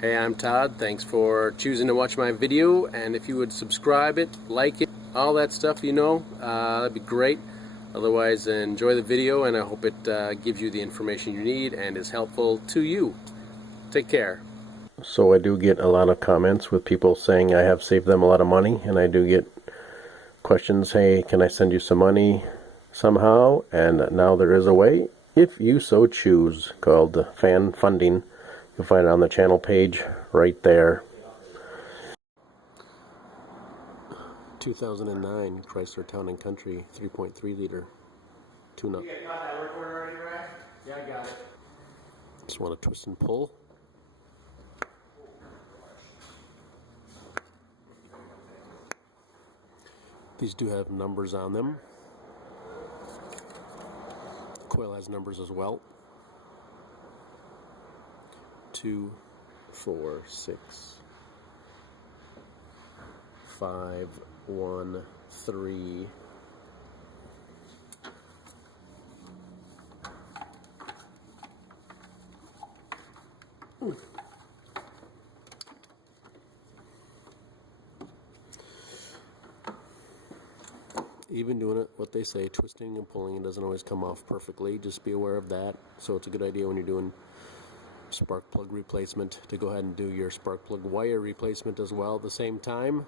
Hey, I'm Todd. Thanks for choosing to watch my video, and if you would subscribe it, like it, all that stuff, that'd be great. Otherwise, enjoy the video, and I hope it gives you the information you need and is helpful to you. Take care. So I do get a lot of comments with people saying I have saved them a lot of money, and I do get questions, hey, can I send you some money somehow? And now there is a way, if you so choose, called fan funding. You'll find it on the channel page right there. 2009 Chrysler Town and Country 3.3 liter tune-up. You got that work order already, Brad? Yeah, I got it. Just want to twist and pull. These do have numbers on them. Coil has numbers as well. 2, 4, 6, 5, 1, 3. Even doing it, what they say, twisting and pulling, it doesn't always come off perfectly. Just be aware of that. So it's a good idea when you're doing spark plug replacement to go ahead and do your spark plug wire replacement as well at the same time.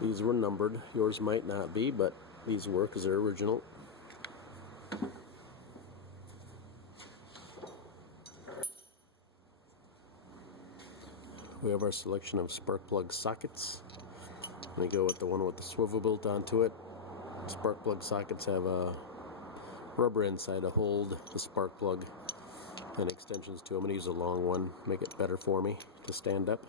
These were numbered. Yours might not be, but these were because they're original. We have our selection of spark plug sockets. We go with the one with the swivel built onto it. Spark plug sockets have a rubber inside to hold the spark plug and extensions to them. I'm going to use a long one, make it better for me to stand up.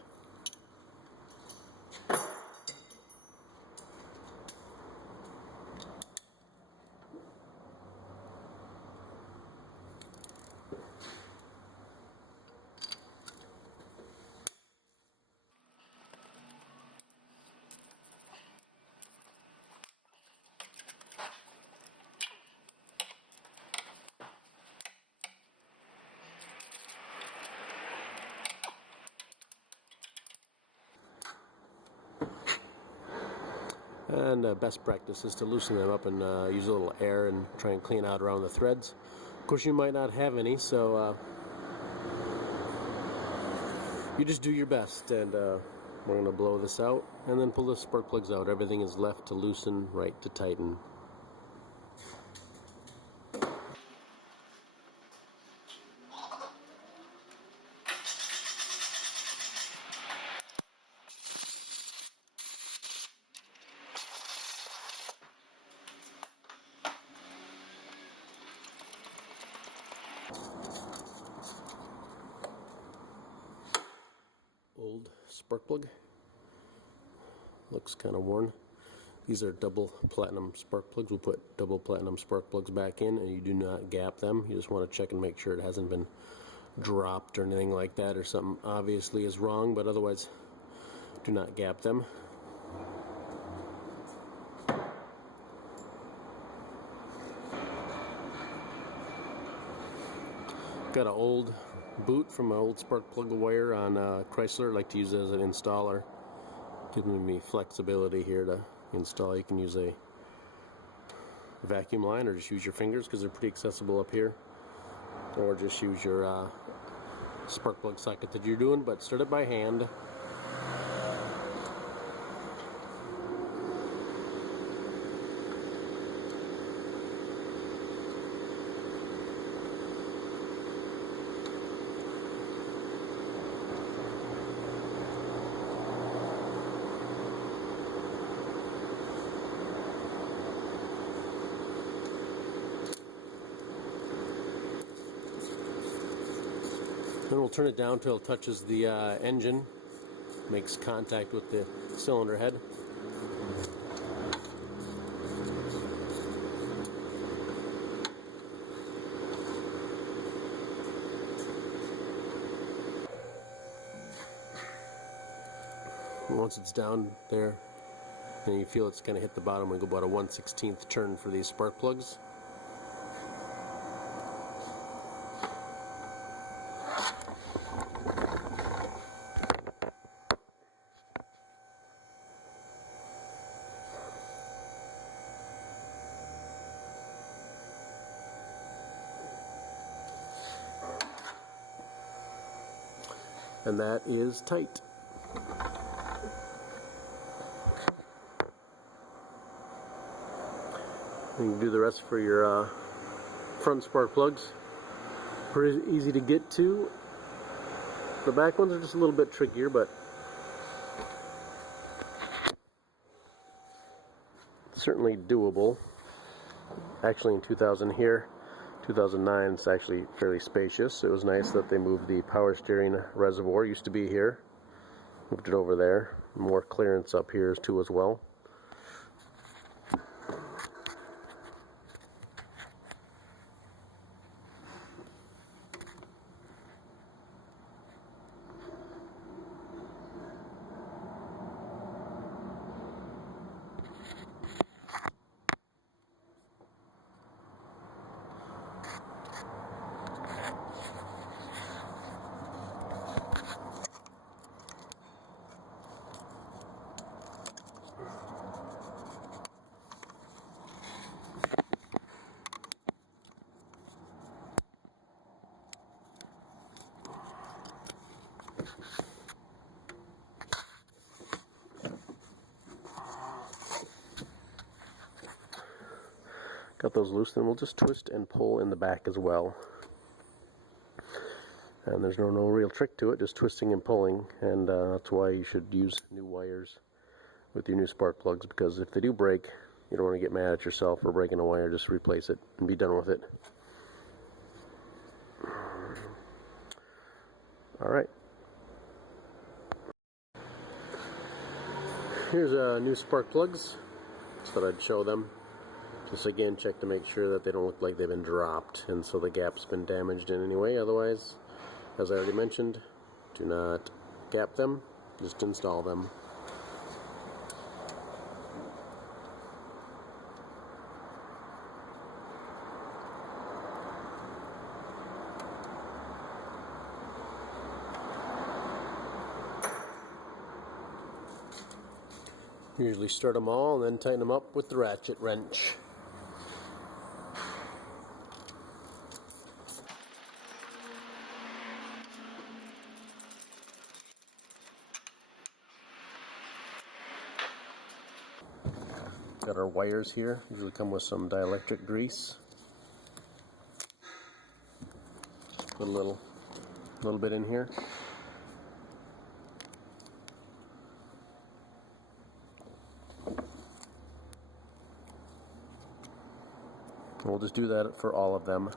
And best practice is to loosen them up and use a little air and try and clean out around the threads. Of course, you might not have any, so you just do your best. And we're going to blow this out and then pull the spark plugs out. Everything is left to loosen, right to tighten. Old spark plug, looks kind of worn. These are double platinum spark plugs. We'll put double platinum spark plugs back in, and you do not gap them. You just want to check and make sure it hasn't been dropped or anything like that, or something obviously is wrong, but otherwise do not gap them. Got an old boot from my old spark plug wire on Chrysler. I like to use it as an installer. Giving me flexibility here to install. You can use a vacuum line or just use your fingers because they're pretty accessible up here. Or just use your spark plug socket that you're doing, but start it by hand. Then we'll turn it down till it touches the engine, makes contact with the cylinder head. Once it's down there, and you feel it's going to hit the bottom, we go about a 1/16th turn for these spark plugs. And that is tight. You can do the rest for your front spark plugs. Pretty easy to get to. The back ones are just a little bit trickier, but certainly doable. Actually, in 2009, it's actually fairly spacious. It was nice that they moved the power steering reservoir. Used to be here. Moved it over there. More clearance up here too as well. Got those loose, then we'll just twist and pull in the back as well. And there's no real trick to it, just twisting and pulling, and that's why you should use new wires with your new spark plugs, because if they do break, you don't want to get mad at yourself for breaking a wire. Just replace it and be done with it. Alright. Here's new spark plugs. Just thought I'd show them. Just again, check to make sure that they don't look like they've been dropped and so the gap's been damaged in any way. Otherwise, as I already mentioned, do not gap them, just install them. Usually start them all and then tighten them up with the ratchet wrench. Got our wires here. Usually come with some dielectric grease. Put a little bit in here. We'll just do that for all of them.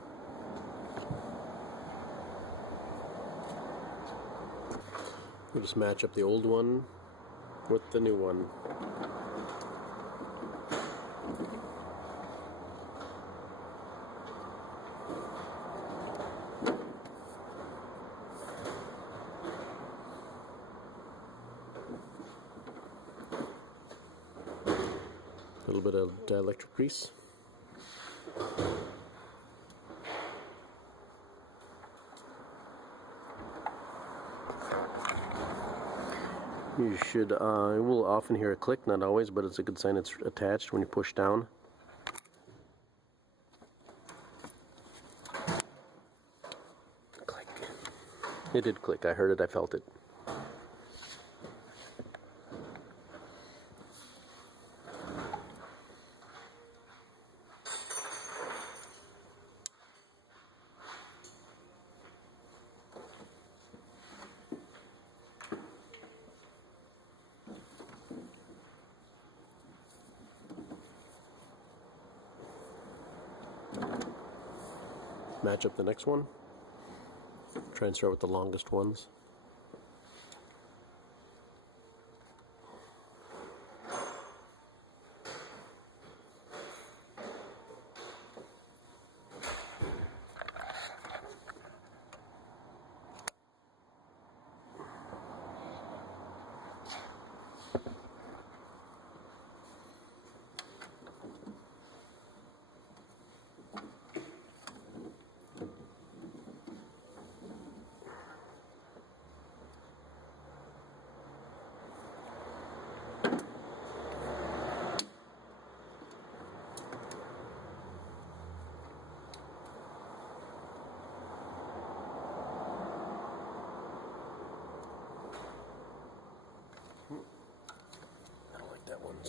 We'll just match up the old one with the new one. A little bit of dielectric grease. You should, you will often hear a click, not always, but it's a good sign it's attached when you push down. Click. It did click, I heard it, I felt it. Match up the next one. Try and start with the longest ones.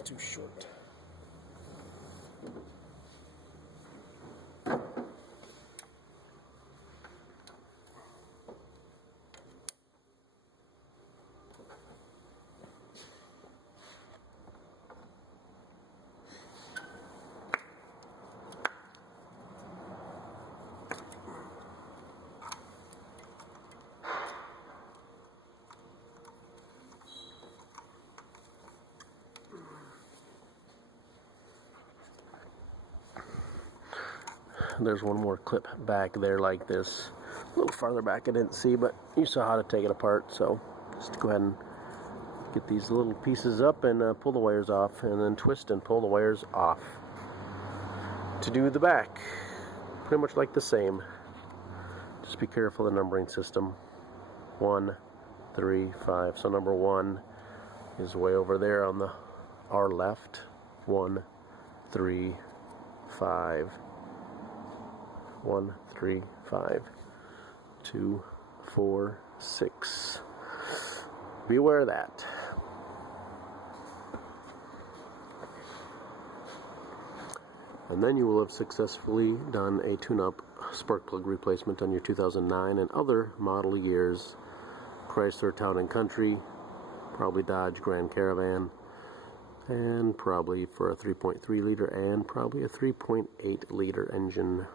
too short. There's one more clip back there like this. A little farther back I didn't see, but you saw how to take it apart. So just go ahead and get these little pieces up and pull the wires off, and then twist and pull the wires off. To do the back, pretty much like the same. Just be careful of the numbering system. 1, 3, 5. So number 1 is way over there on our left. 1, 3, 5. 1, 3, 5, 2, 4, 6. Be aware of that. And then you will have successfully done a tune-up spark plug replacement on your 2009 and other model years Chrysler Town and Country, probably Dodge Grand Caravan, and probably for a 3.3 liter and probably a 3.8 liter engine.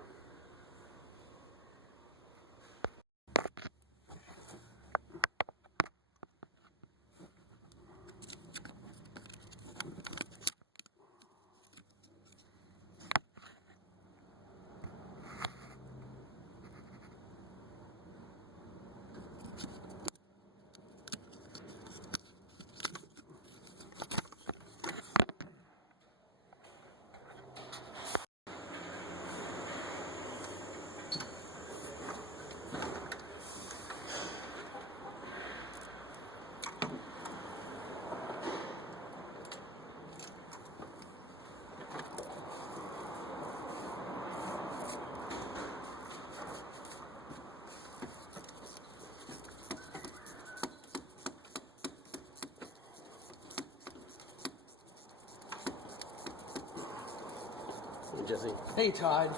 Hey, Jesse. Hey, Todd.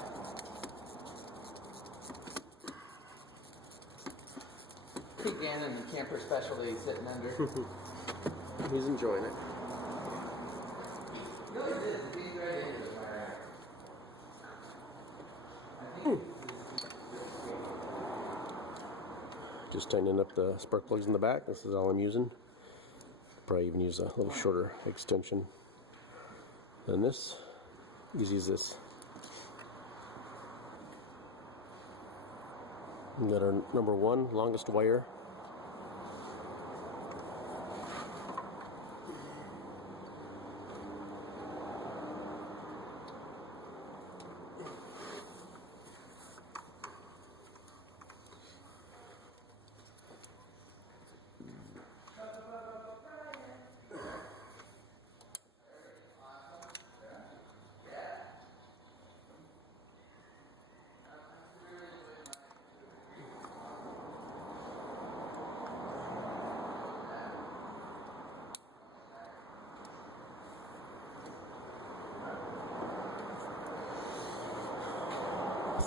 Pete Gannon, the camper specialty, sitting under. He's enjoying it. He really did. He's right into the fire. I think Just tightening up the spark plugs in the back. This is all I'm using. Probably even use a little shorter extension than this. Easy as this. We got our number 1 longest wire.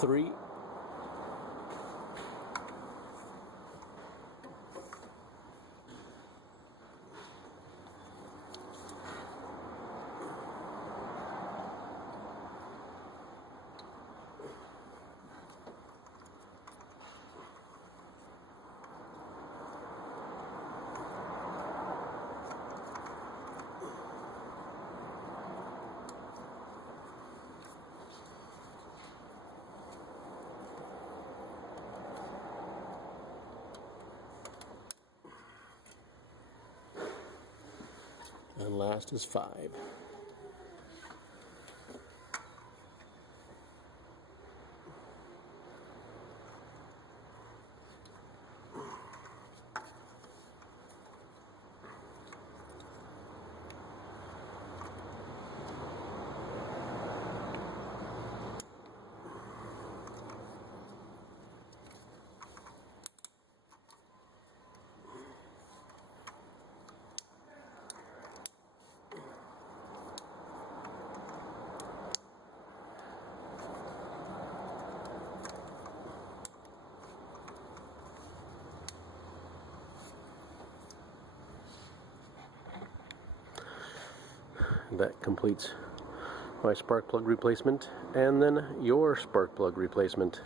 Three. And last is 5. that completes my spark plug replacement and then your spark plug replacement.